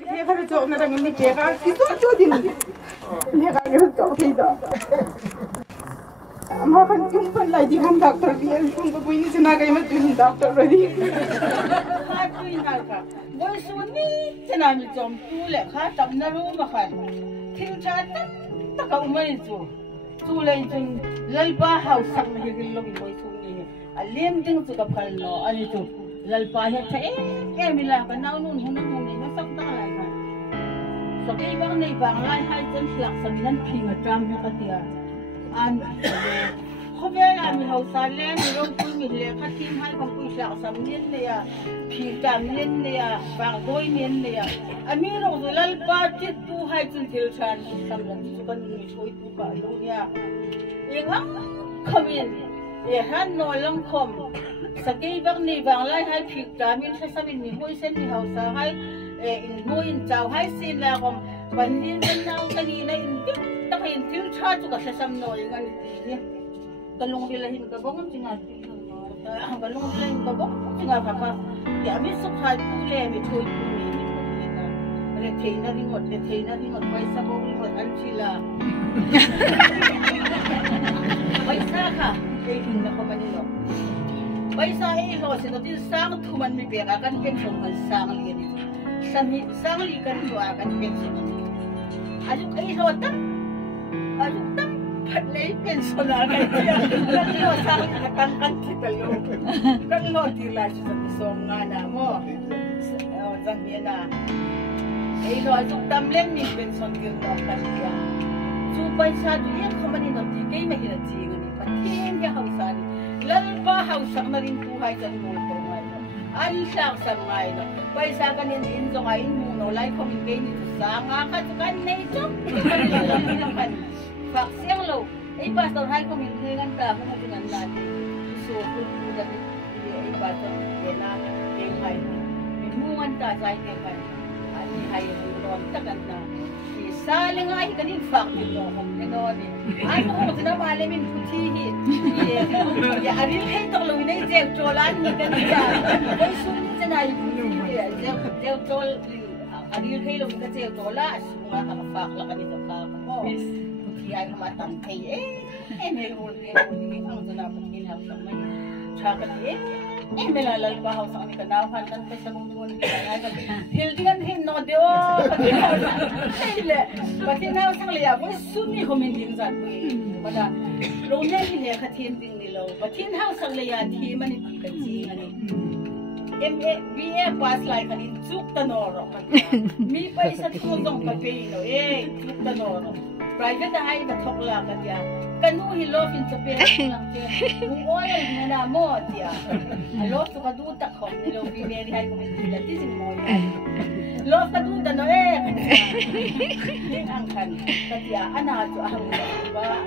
Pekar jok na rang ni pekar itu din. Pekar itu jok tidak. Makan jumpa lagi ham doktor dia jumpa ini senaga yang tu doktor lagi. Aku ini apa? Boy suni senami jom tu le kah tak naru makan. Tingkatan tak kau main tu. Tu lain tu lalpa house sang ni gilong boy suni. Alim jeng tu kapal no ani tu lalpa ya cah mila kenal nun hunang ni masak tak lagi. So kaya bang ni bang lai hai jen selak sembilan pingat jam ni katia. An, khobe la mi hau sa le mi rong pui mi le kha tim hai khom pui sak sam lien le ya phi tam lien le ya bang doi lien le ya ami ro zo lal pa chit tu hai chun til chan sam lan chu kan mi choi tu ka lo ya engam khamin e han no long khom sakai bang ni bang lai hai phi tam min sa samin mi hoi sen mi hau sa hai e in mo in chau hai sin la khom ban lin ban nau kani na in tak hin til cha chu ka sa sam no ngan ni kalung dilahin ka bong tinga kalung dilahin ka bong tinga papa ya mi sok ha tu le mi thoi tu ni ka re theina ringot paisa bong ringot an chila paisa ka e hin na ko manilo paisa e lo se no tin sang thu man mi be ka kan ken song man sang li ni sang li kan tu a kan ken song aju ai lo tak Pat lay pensioner kaya kalau sang katangkan kita lo kalau dilas sa isong nga na mo sabi na lo ajok tamlen mi pension kin no kaya supay sa duyan kumanin no tigay mahirap siya ni patin ya hausan lalpa hausak na rin buhay sa multo ngayon ansak sa ngayon paisa kanin inso ngayon mo lay kumigay nito sa nga katukan na ito kan Faksiang lo, pastor hai ko min dengan ta ko dengan lati. So ko da pastor yana deng hai. Minungan ta sai ke kan. Ani hai ro takan na. Saling ai kanin fakti lo ko negawa ni. Ai ko ko na male min puti hi. Ya aril hai to lo ni je cholan ni kan ya. Oi suni janai ya je chol aril hai lo ka je chola sunga ka fak la kanito ka mo. Yang matang kaya melul ang dapat ginhaw sa may chakat melalal pa haw sa kami kanahan kan pa sa mungkon kaya hildigan hin no deo patinaw sang liya ko sumi humindin sa pada ronen ni khatin ding nilo patinaw sang liya thi man ni kansi ani BA pass like kanin chuk tanoro mi pa isa tulong ka peino chuk tanoro private ay bathokla ka dia kanu hilofin sa pera lang dia kung oil na na mo dia alo to ka duta ko nilo bimeri ay kumila tisin mo lo ka duta no ding angkan ka dia ana to ahang ba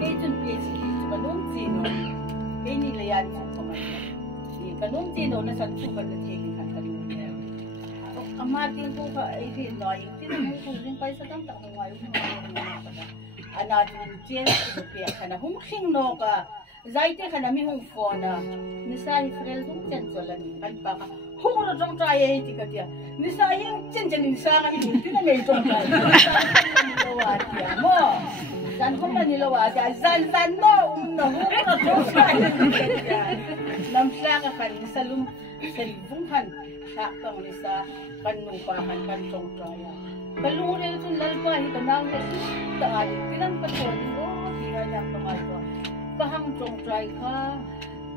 kay chun pc kanung sino kay nilayan sa pamilya ni kanung sino na sa super na tingin kan kanung amatin ko ka ay noy tinanong ko din pa sa tang takong ayo anatin jen pia kana humking no ka zaite kana mi hum phone nisa israel dum chen cholan kan pa ka horo jong trai ti ka dia nisa hing chen chen nisa ka hin tin me jong trai lawa dia mo dan ko man ni lawa dia zan mo no horo jong trai nam sla ka kan salum selbung kan sa kang nisa kan nupahan kan jong trai kalung rin ito lalpa, ito na ang kasi taali. Pinagpatuan mo, hirayang kamay ko. Kahang chong try ka,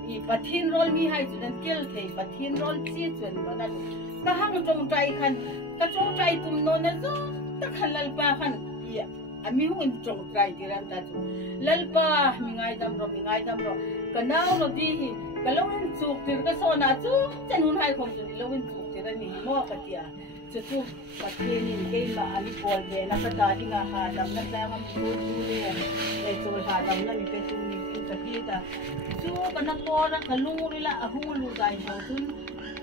ipatin roll mi hay dyan ang kill kay, ipatin roll siya dyan ba na. Kahang chong try kan, kachong try tumno na zo, takhan lalpa kan. Ami hong chong try diran tato. Lalpa, mingay damro. Kanaw no di, kalawin chuk, tirkaso na chuk, chanun hay kong dyan, ilawin chuk, tiran ni mo katiya. Cucu patin kay maali pol de nakadali nga hadam na lang ang puli ito hadam na ni peso ni kita so kanapora kalungo nila ahulu dai so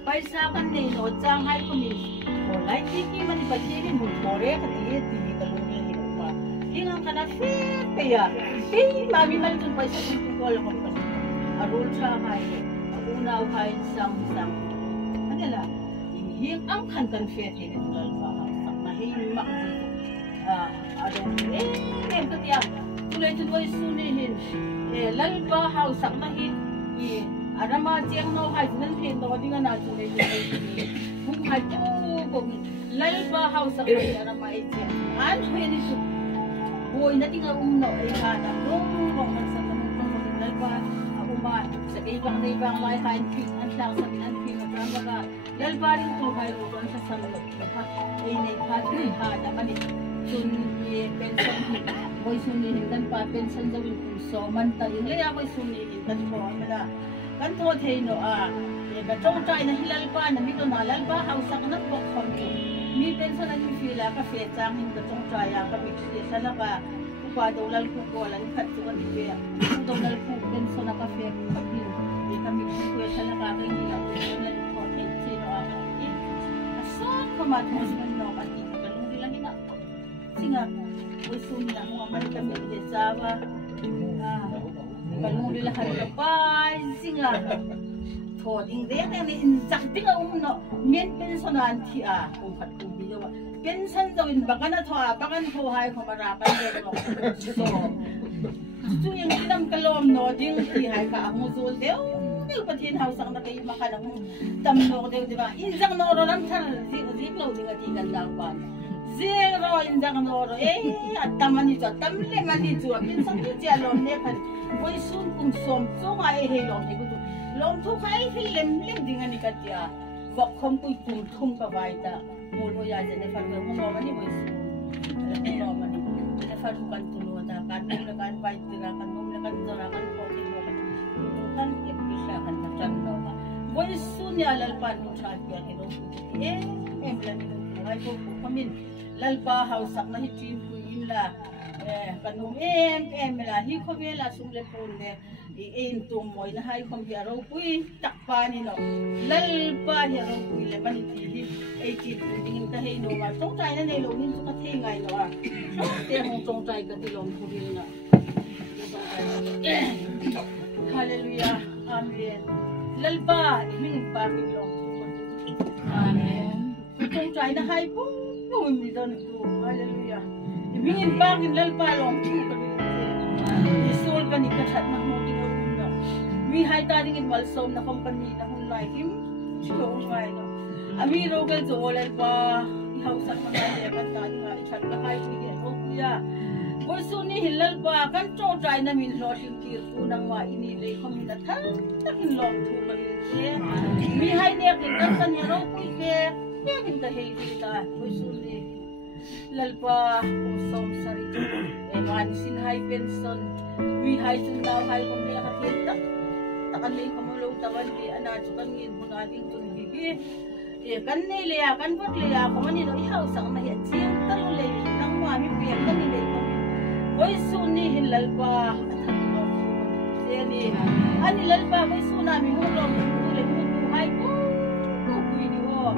paisa kan nei no changai ko ni olai tiki man patin mo pore kati ti kalungo ni pa hingang kana fit kaya mami man tun paisa tun ko lang ko arul changai unaw hay sang kanila hiang ang kan kan fe the lal ba na hi mak ado katia tulay tuloy sunihin lal ba house sak na hi arama chiang no hai nan phen no dinga na tulay hung hai ko lal ba house sak na arama ai chiang an hoi su boy na tinga no ai kana no man sa lal ba ma sa ibang na ibang may kain pin ang lang sa pinanpin na drama lal ba rin to hai ro sa sanlo ay nei padri ha da mani sun ye pension boy sun ni kan pa pension daw yung so man ta yung laya boy sun ni kan po mala kan to thei no e ba tong tai na hilal pa na mi to na lal ba hausa na po khom to mi pension na ni fila ka fe chang hin ka tong tai ya ka mi sa la ka pa daw lal ko lan khat to kan be to lal ko pension na ka fe di kami ko sa la ka ni na lal ko sino so kamat mo sa no pati kalung dila hina singa boy sun na mo man kami di Java kalung dila ka pa singa thoding de ni insak tinga no men pension an thi kung khat ku bi wa pension dawin bakana thoa bakan tho hai khomara kan de no so tu yang tinam kalom no ding thi hai ka mo zul deu ni pathin house ang nakai makana mo tam no deu di ba injang no ro lam thal zi lo ding ati kan dang pa zero injang no ro atamani jo tamle mani jo pension ni ja lom ne kan boy sun kum som so ai he lom ne ku lom thu khai hi lem ding ani ka tia bok khom ku kum thum ka vai ta mul ho ya je ne far mo no mani boy sun no mani ne far ku kan tu no da kan ne kan vai tira kan no ne kan zora kan ko ti mo kan e bisa kan macam no boy sun ya lal pan nu chat ya he no em lan ai ko kamin lal pa house na hi team ku in la kan no em la hi ko ve la sum le pon ne in tum moi na hai khom ya ro pui tak pa ni no lal pa ya ro pui le mani ti hi ai ti ding ka hei no ma tong tai na nei lo nin ka the ngai no te hong tong tai ka ti lom pu ri na hallelujah amen lal pa min pa ki lo amen tong tai na hai pu mi don tu hallelujah min pa ki lal pa long tu ka isul ka ni ka chat na mo mi hai ta ding in wal som na company na hun lai him chho ngai no ami ro gal zo lal pa i house ak na le kan ta ni ha chat ka hai ni ge ro ya boy su ni hilal pa kan cho trai na min ro sing kir ku nang wa ini le khom na tha takin long thu ka ni mi hai ne ke kan ya ro ku ke ya min ta hei ni ta boy su ni lal pa kum som sari e man sin hai pension mi hai sun daw hai kom le ka theta takan ni kamulo tawan di ana chukan ngin huna ding tun higi e kan nei le ya kan pot le ya ko mani no i house ang na ya chiang talu le nang wa mi piak kan ni le ko boy su ni hilal pa athan no se ni ani lal pa boy su na mi hu lo tu le hu tu hai ko ku ni ho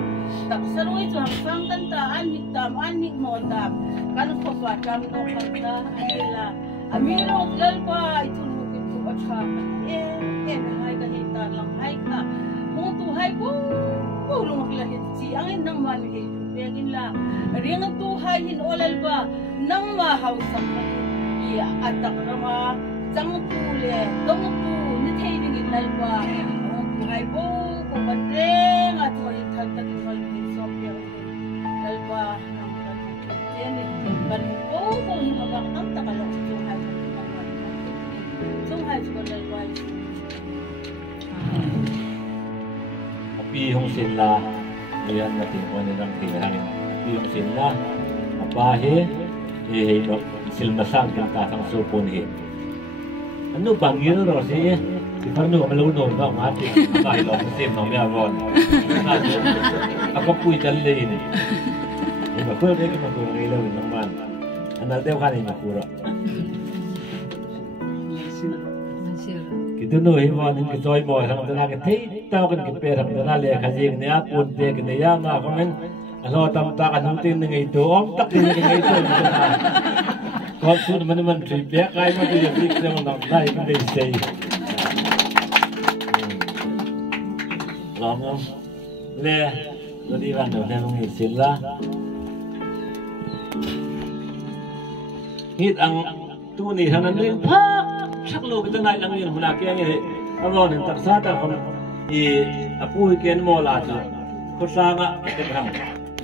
tak saroi chu hang sang tan ta an ni no tam kan ko pa tam no kan ta anila amiro lal pa itu cha em hai ka hita lang hai ka mo tu hai ko lu ma hi chi ang nang man hi begin la ring tu hai hin olal ba nang ma house ya atak rama jang tu le dong tu ni thei ding in lal ba mo tu hai ko bandeng at mo ithat ta din wal hin so pe lal ba nang kan ni ban ko ni ma ba tam ta kalong tu hai Api hong sila lian natin ko na ng tinahin. Api hong sila apahe no silmasang kintatang supon ano bang yun ro si Parno malunod ba mati apahe lo sim no me avon ako puy dalle ini ba ko de ko ko ngilo naman anal deu kanin makuro kita nu hiwan in joy boy sang dana ke thei taw kan ke per sang dana le khajing ne apun te ke ne ya ma komen alo tam ta kan hung tin ngai to om tak ni ngai to ko sun man tri pe kai ma tu dik se ma dai kan dei sei long le Jadi kan dah mengisil lah. Hit ang tu ni sana ni pak saklo kita naik lang yun muna kaya ni awal ni tak sadar kalau I apu ikan mola tu kusama kita berang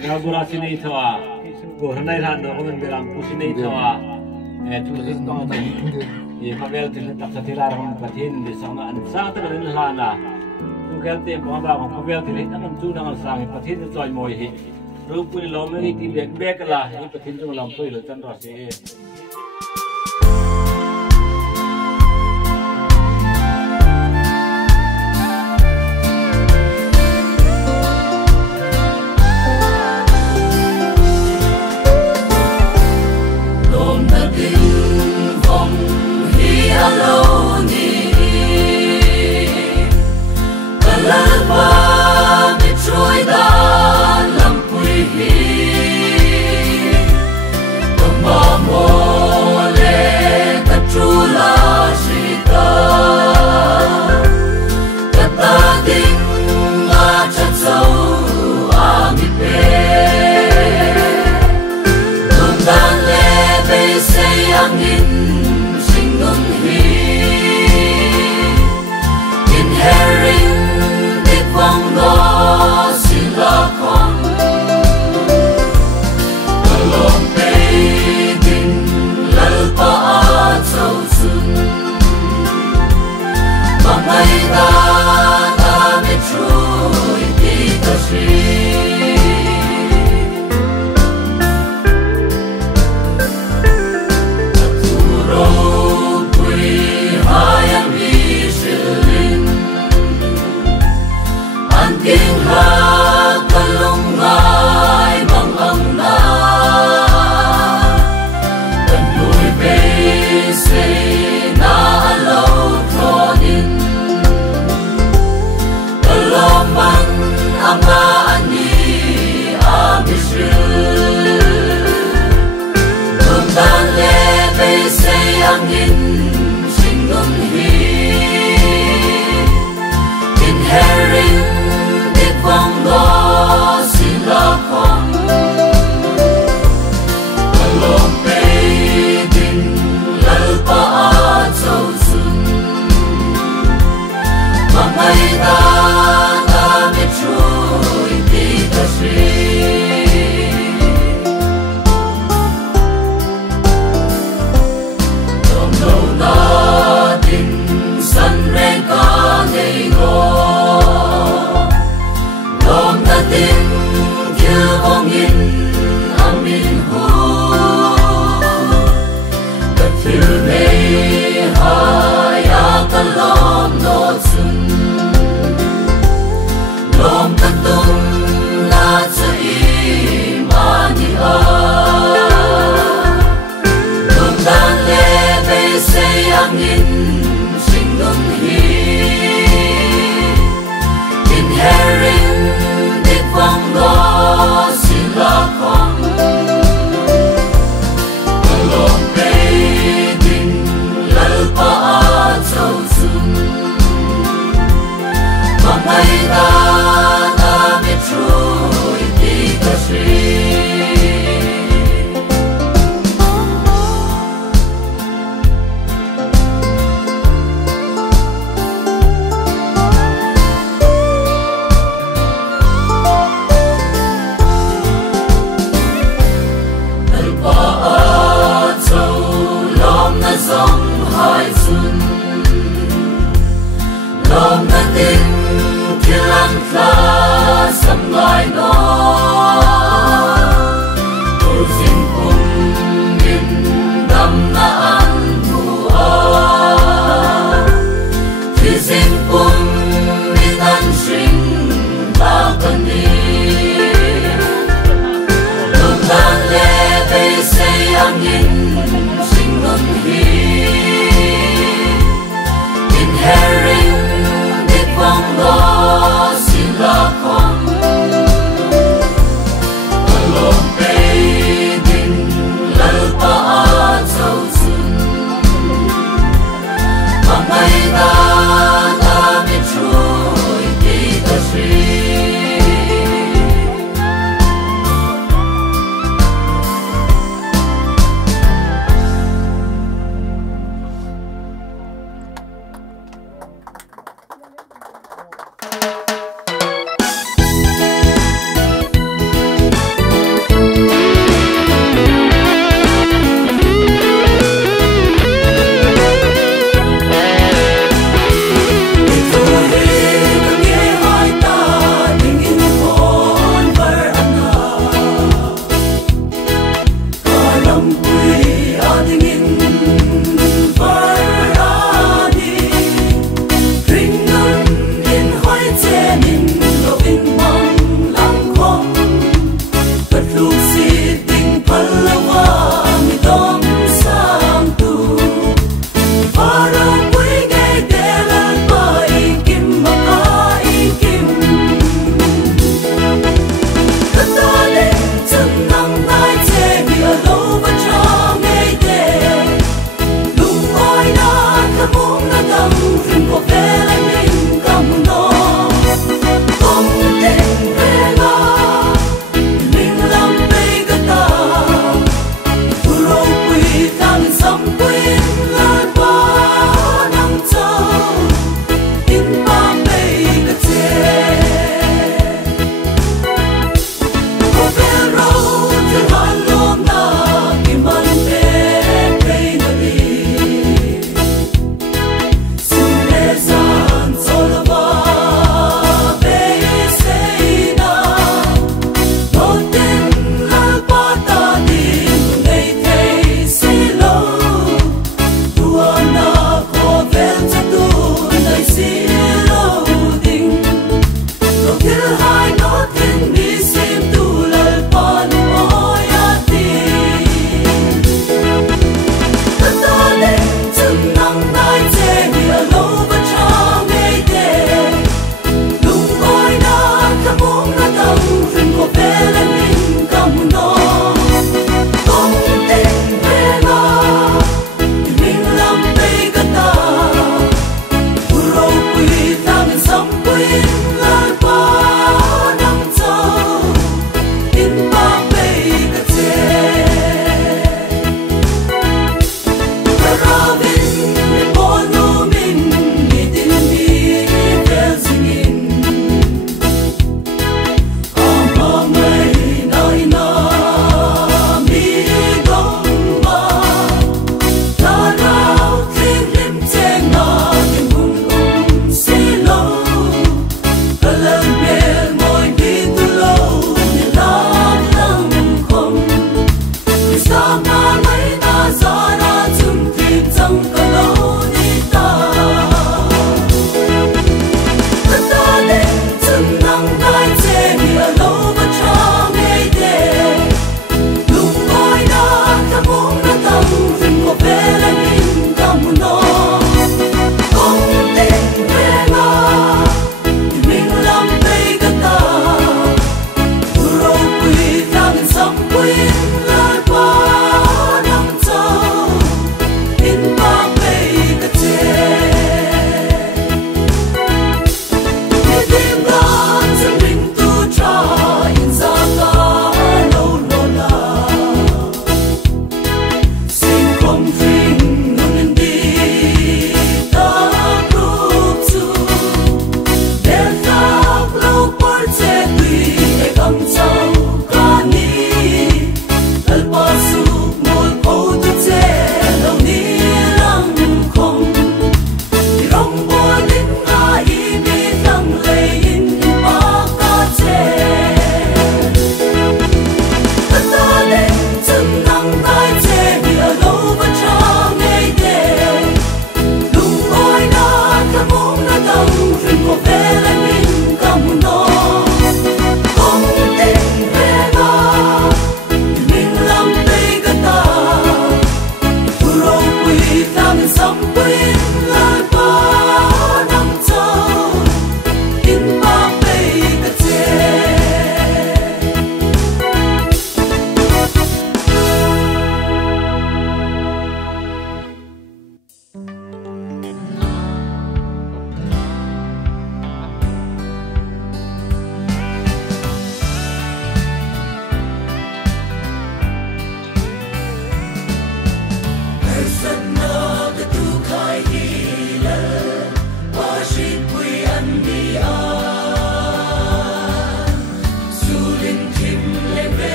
ngagura sini itu ko hanai han ko men berang pusini itu tu kau tu pabel tu tak satilar orang patin di sana sa ta kan lana tu kerja pabel orang pabel tu ni tak tu dengan sang patin tu join moi hi rupuni lomeri ti bek lah ini patin tu lampoi lo tan rasi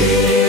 He